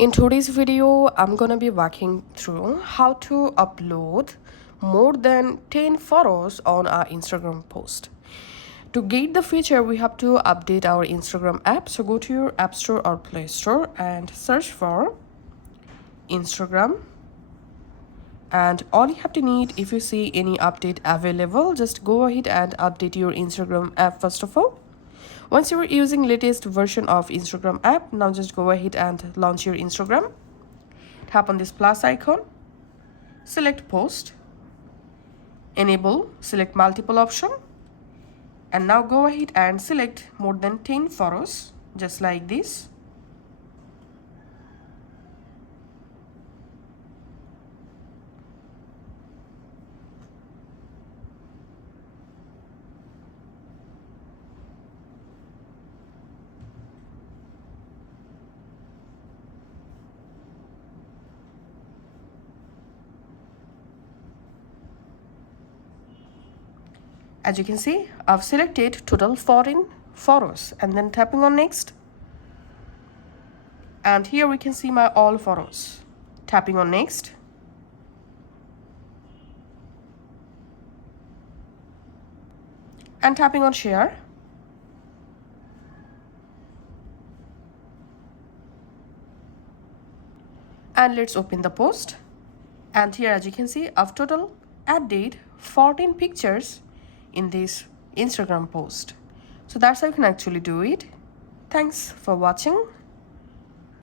In today's video, I'm gonna be walking through how to upload more than 10 photos on our Instagram post. To get the feature, we have to update our Instagram app. So go to your App Store or Play Store and search for Instagram. And all you have to need, if you see any update available, just go ahead and update your Instagram app first of all. Once you're using latest version of Instagram app, now just go ahead and launch your Instagram. Tap on this plus icon, select post, enable, select multiple option, and now go ahead and select more than 10 photos, just like this. As you can see, I've selected total 14 photos and then tapping on next. And here we can see my all photos. Tapping on next. And tapping on share. And let's open the post. And here as you can see, I've total added 14 pictures in this Instagram post. So that's how you can actually do it. Thanks for watching.